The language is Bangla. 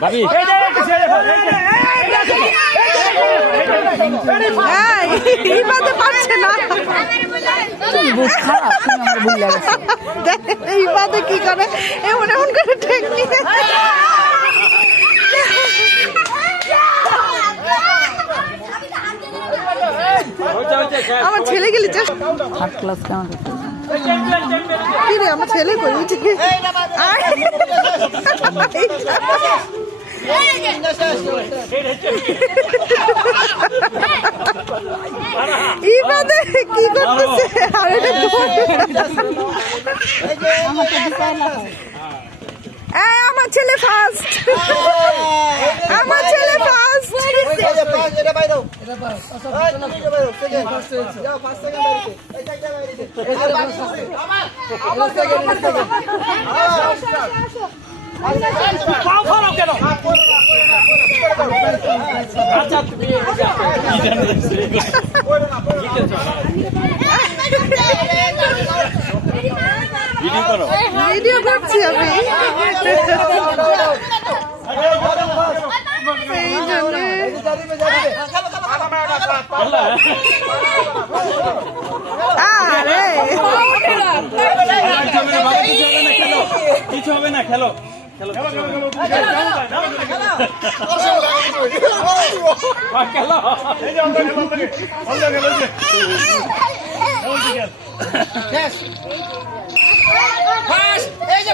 ভাবি পারছে না এই বাদে কি করে এমন এমন করে টেকনিক আমার ছেলে গেলি থার্ড ক্লাস কেমন কি রে আমার ছেলে কই ইবাদে কি করতেছে আর এটা আমার ছেলে ফার্স্ট আমার ছেলে ফার্স্ট ভিডিও করছি আমি এই জন্য কিছু হবে না খেলো এই যে